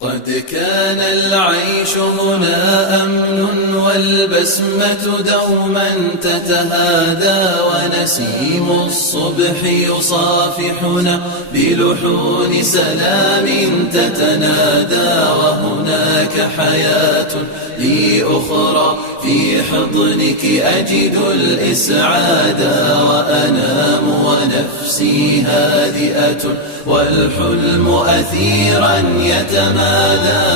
قد كان العيش هنا أمن والبسمة دوما تتهادى ونسيم الصبح يصافحنا بلحون سلام تتنادى وهناك حياة لي أخرى في حضنك أجد الإسعاد وأنام ونفسي هادئة والحلم أثيرا يتمادى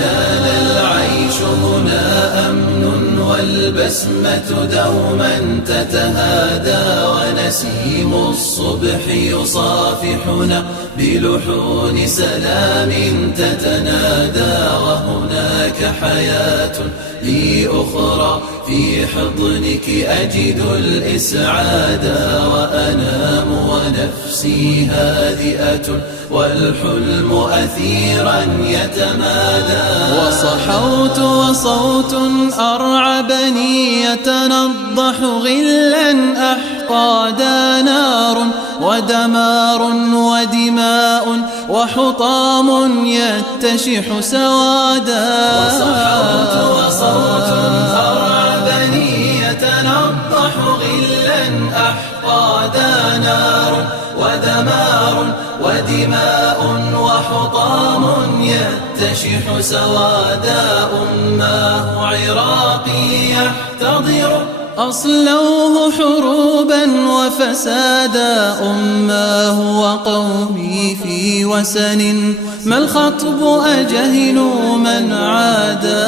كان العيش هنا أمن والبسمة دوما تتهادى ونسيم الصبح يصافحنا بلحون سلام تتنادى وهناك حياة لي أخرى في حضنك أجد الإسعاد وأنام ونفسي هادئة والحلم أثيرا يتمادى وصحوت وصوت أرعبني يتنضح غلا أحقادا نار ودمار ودماء وحطام يتشح سوادا وصحوت وصوت أرعبني يتنضح غلا أحقادا نار ودمار ودماء وحطام يتشح سوادا أماه عراقي يحتضر أصلوه حروبا وفسادا أماه وقومي في وسن ما الخطب أجهلوا من عادا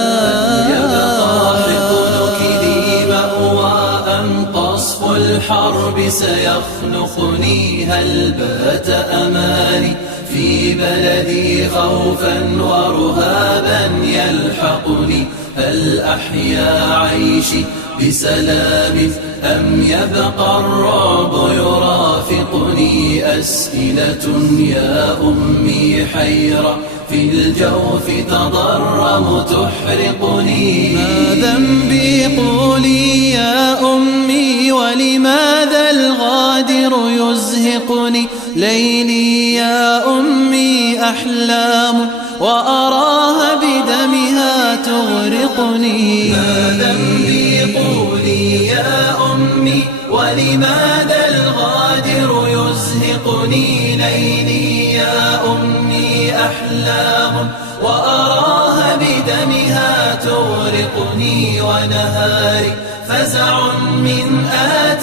يبقى حقنك لي مأوى أم قصف الحرب سيخنقني هل بات أمالي في بلدي خوفا ورهابا يلحقني هل أحيا عيشي بسلام أم يبقى الرعب يرافقني أسئلة يا أمي حيرة في الجوف تضرم تحرقني ما ذنبي قولي يا أمي ولماذا الغادر يزهقني ليلي يا أمي أحلام وأراها بدمها تغرقني ما ذنبي قولي يا أمي ولماذا الغادر يزهقني ليلي يا أمي أحلام وأراها بدمها تغرقني ونهاري فزع من آت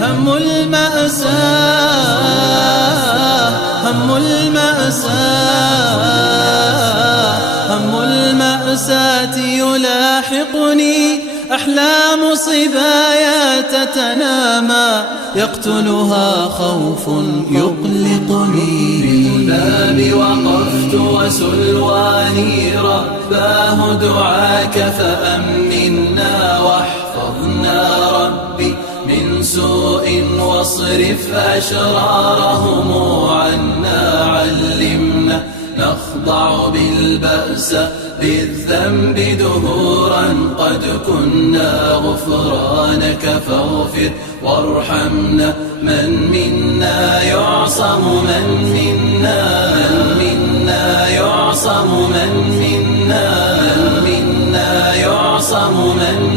هم المأساة هم المأساة هم المأساة يلاحقني أحلام صبايا تتنامى يقتلها خوف يقلقني بالباب وقفت وسلواني رباه دعاك فأمنا واحفظنا ربي من سوء واصرف أشرارهم عنا علمنا نخضع بالبأس بالذنب دهورا قد كنا غفرانك فاغفر وارحمنا من منا يعصم من منا يعصم من منا يعصم من